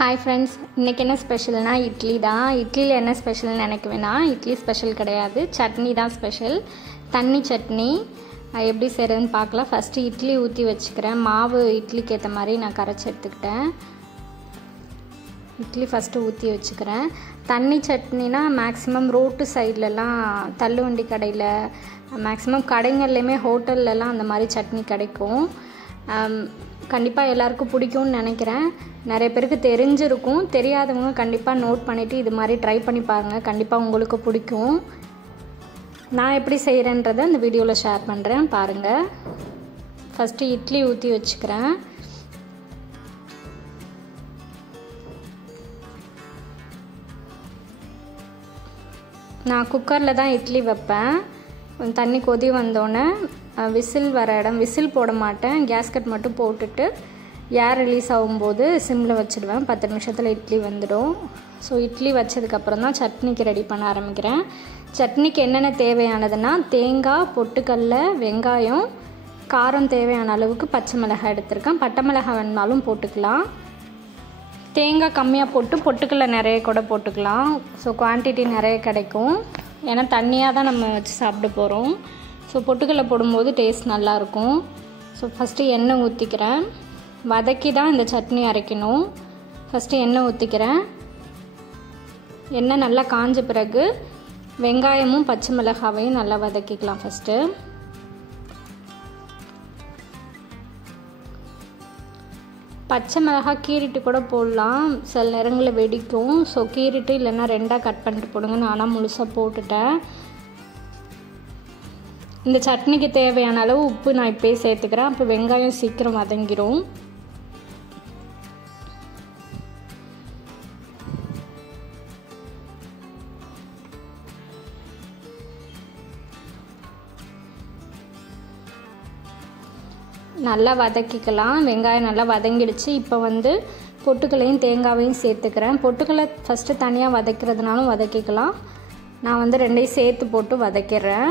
Hi friends, இன்றைக்கி என்ன ஸ்பெஷல்னா இட்லி தான். இட்லியில் என்ன ஸ்பெஷல்னு நினைக்க வேணாம். இட்லி ஸ்பெஷல் கிடையாது, சட்னி தான் ஸ்பெஷல். தண்ணி சட்னி எப்படி செய்கிறதுன்னு பார்க்கலாம். ஃபஸ்ட்டு இட்லி ஊற்றி வச்சுக்கிறேன். மாவு இட்லிக்கு ஏற்ற மாதிரி நான் கரைச்சி எடுத்துக்கிட்டேன். இட்லி ஃபஸ்ட்டு ஊற்றி வச்சுக்கிறேன். தண்ணி சட்னினா மேக்ஸிமம் ரோட்டு சைட்லலாம், தள்ளுவண்டி கடையில், மேக்ஸிமம் கடைங்கள்லேயுமே ஹோட்டல்லலாம் அந்த மாதிரி சட்னி கிடைக்கும். கண்டிப்பாக எல்லாருக்கும் பிடிக்கும்னு நினைக்கிறேன். நிறைய பேருக்கு தெரிஞ்சிருக்கும், தெரியாதவங்க கண்டிப்பாக நோட் பண்ணிவிட்டு இது மாதிரி ட்ரை பண்ணி பாருங்கள். கண்டிப்பாக உங்களுக்கு பிடிக்கும். நான் எப்படி செய்கிறேன்றதை இந்த வீடியோவில் ஷேர் பண்ணுறேன், பாருங்கள். ஃபஸ்ட்டு இட்லி ஊற்றி வச்சுக்கிறேன். நான் குக்கரில் தான் இட்லி வைப்பேன். தண்ணி கொதி வந்தோடனே விசில் வர இடம், விசில் போட மாட்டேன், கேஸ்கட் மட்டும் போட்டுட்டு ஏர் ரிலீஸ் ஆகும்போது சிம்மில் வச்சுடுவேன். 10 நிமிஷத்தில் இட்லி வந்துடும். ஸோ இட்லி வச்சதுக்கப்புறம் தான் சட்னிக்கு ரெடி பண்ண ஆரம்பிக்கிறேன். சட்னிக்கு என்னென்ன தேவையானதுன்னா, தேங்காய், பொட்டுக்கடல, வெங்காயம், காரம் தேவையான அளவுக்கு பச்சை மிளகாய் எடுத்திருக்கேன். பட்டை மிளகாய் வேணுனாலும் போட்டுக்கலாம். தேங்காய் கம்மியாக போட்டு பொட்டுக்கடல நிறைய கூட போட்டுக்கலாம். ஸோ குவான்டிட்டி நிறைய கிடைக்கும். ஏன்னா தண்ணியாக தான் நம்ம வச்சு சாப்பிட போகிறோம். ஸோ பொட்டுக்கடல போடும்போது டேஸ்ட் நல்லாயிருக்கும். ஸோ ஃபஸ்ட்டு எண்ணெய் ஊற்றிக்கிறேன். வதக்கி தான் இந்த சட்னி அரைக்கணும். ஃபஸ்ட்டு எண்ணெய் ஊற்றிக்கிறேன். எண்ணெய் நல்லா காஞ்ச பிறகு வெங்காயமும் பச்சை மிளகாவையும் நல்லா வதக்கிக்கலாம். ஃபஸ்ட்டு பச்சை மிளகாய் கீறிட்டு கூட போடலாம், சில நேரங்களில் வெடிக்கும். ஸோ கீறிட்டு இல்லைன்னா 2ஆக கட் பண்ணிட்டு போடுங்க. நானாக முழுசாக போட்டுட்டேன். இந்த சட்னிக்கு தேவையான அளவு உப்பு நான் இப்போயே சேர்த்துக்கிறேன். அப்போ வெங்காயம் சீக்கிரம் வதங்கிடும். நல்லா வதக்கிக்கலாம். வெங்காயம் நல்லா வதங்கிடுச்சு. இப்போ பொட்டுக்களையும் தேங்காவையும் சேர்த்துக்கிறேன். பொட்டுக்கலை ஃபஸ்ட்டு தனியாக வதக்கிறதுனாலும் வதக்கிக்கலாம். நான் 2ஐயும் சேர்த்து போட்டு வதக்கிடுறேன்.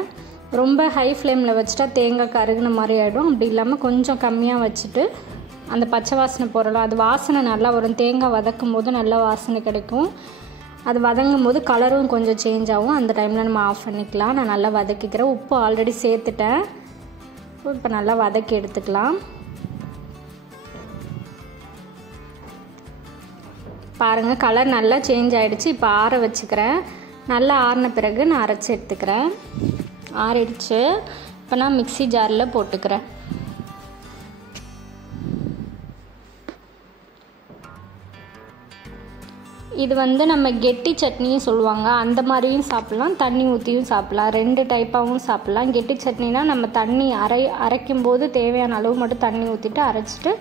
ரொம்ப ஹை ஃப்ளேமில் வச்சுட்டா தேங்காய் கருகுன மாதிரி ஆகிடும். அப்படி இல்லாமல் கொஞ்சம் கம்மியாக வச்சுட்டு அந்த பச்சை வாசனை போடலாம். அது வாசனை நல்லா வரும். தேங்காய் வதக்கும் போது நல்ல வாசனை கிடைக்கும். அது வதங்கும் போது கலரும் கொஞ்சம் சேஞ்ச் ஆகும். அந்த டைமில் நம்ம ஆஃப் பண்ணிக்கலாம். நான் நல்லா வதக்கிக்கிறேன். உப்பு ஆல்ரெடி சேர்த்துட்டேன். இப்போ நல்லா வதக்கி எடுத்துக்கலாம். பாருங்கள், கலர் நல்லா சேஞ்ச் ஆகிடுச்சு. இப்போ ஆற வச்சுக்கிறேன். நல்லா ஆறின பிறகு நான் அரைச்சி எடுத்துக்கிறேன். ஆறிடுச்சு. இப்போ நான் மிக்ஸி ஜாரில் போட்டுக்கிறேன். இது நம்ம கெட்டி சட்னியும் சொல்லுவாங்க. அந்த மாதிரியும் சாப்பிட்லாம், தண்ணி ஊற்றியும் சாப்பிட்லாம். 2 டைப்பாகவும் சாப்பிட்லாம். கெட்டி சட்னினா நம்ம தண்ணி அரைக்கும் போது தேவையான அளவு மட்டும் தண்ணி ஊற்றிட்டு அரைச்சிட்டு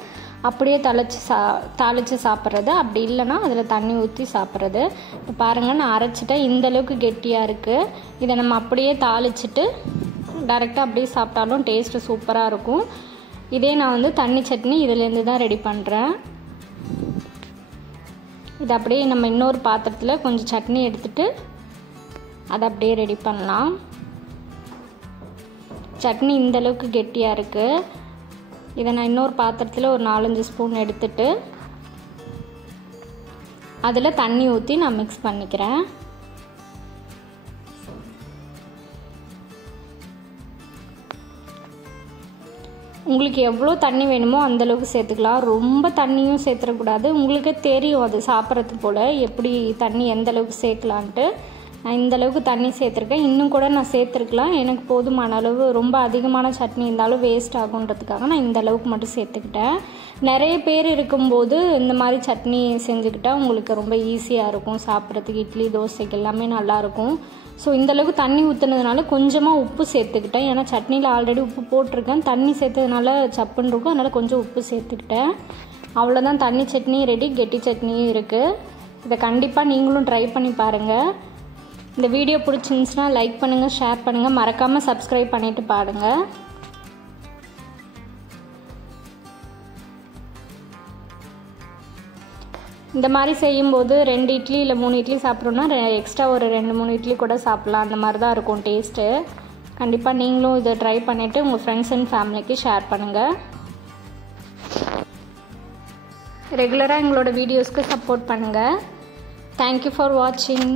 அப்படியே தாளித்து சாப்பிட்றது. அப்படி இல்லைன்னா அதில் தண்ணி ஊற்றி சாப்பிட்றது. இப்போ பாருங்கள், நான் அரைச்சிட்டேன். இந்தளவுக்கு கெட்டியாக இருக்குது. இதை நம்ம அப்படியே தாளிச்சிட்டு டைரெக்டாக அப்படியே சாப்பிட்டாலும் டேஸ்ட்டு சூப்பராக இருக்கும். இதே நான் தண்ணி சட்னி இதிலேருந்து தான் ரெடி பண்ணுறேன். இது அப்படியே நம்ம இன்னொரு பாத்திரத்தில் கொஞ்சம் சட்னி எடுத்துகிட்டு அதை அப்படியே ரெடி பண்ணலாம். சட்னி இந்தளவுக்கு கெட்டியாக இருக்குது. இதை நான் இன்னொரு பாத்திரத்தில் ஒரு 4-5 ஸ்பூன் எடுத்துட்டு அதில் தண்ணி ஊற்றி நான் மிக்ஸ் பண்ணிக்கிறேன். உங்களுக்கு எவ்வளோ தண்ணி வேணுமோ அந்தளவுக்கு சேர்த்துக்கலாம். ரொம்ப தண்ணியும் சேர்த்துடக்கூடாது. உங்களுக்கே தெரியும் அது சாப்பிட்றது போல் எப்படி தண்ணி எந்தளவுக்கு சேர்க்கலான்ட்டு. நான் இந்தளவுக்கு தண்ணி சேர்த்துருக்கேன். இன்னும் கூட நான் சேர்த்துருக்கலாம். எனக்கு போதுமான அளவு. ரொம்ப அதிகமான சட்னி இருந்தாலும் வேஸ்ட் ஆகுன்றதுக்காக நான் இந்தளவுக்கு மட்டும் சேர்த்துக்கிட்டேன். நிறைய பேர் இருக்கும்போது இந்த மாதிரி சட்னி செஞ்சுக்கிட்டால் உங்களுக்கு ரொம்ப ஈஸியாக இருக்கும் சாப்பிட்றதுக்கு. இட்லி, தோசைக்கு எல்லாமே நல்லாயிருக்கும். ஸோ இந்தளவுக்கு தண்ணி ஊற்றுனதுனால கொஞ்சமாக உப்பு சேர்த்துக்கிட்டேன். ஏன்னா சட்னியில் ஆல்ரெடி உப்பு போட்டிருக்கேன். தண்ணி சேர்த்ததுனால சப்புன்னு இருக்கும். அதனால் கொஞ்சம் உப்பு சேர்த்துக்கிட்டேன். அவ்வளோதான், தண்ணி சட்னி ரெடி. கெட்டி சட்னியும் இருக்குது. இதை கண்டிப்பாக நீங்களும் ட்ரை பண்ணி பாருங்கள். இந்த வீடியோ பிடிச்சிருந்துச்சுன்னா லைக் பண்ணுங்கள், ஷேர் பண்ணுங்கள், மறக்காமல் சப்ஸ்கிரைப் பண்ணிவிட்டு பாருங்கள். இந்த மாதிரி செய்யும்போது 2 இட்லி இல்லை 3 இட்லி சாப்பிட்றோன்னா எக்ஸ்ட்ரா ஒரு 2-3 இட்லி கூட சாப்பிட்லாம். அந்த மாதிரி தான் இருக்கும் டேஸ்ட்டு. கண்டிப்பாக நீங்களும் இதை ட்ரை பண்ணிவிட்டு உங்கள் ஃப்ரெண்ட்ஸ் அண்ட் ஃபேமிலிக்கு ஷேர் பண்ணுங்கள். ரெகுலராக எங்களோட வீடியோஸ்க்கு சப்போர்ட் பண்ணுங்கள். தேங்க்யூ ஃபார் வாட்சிங்.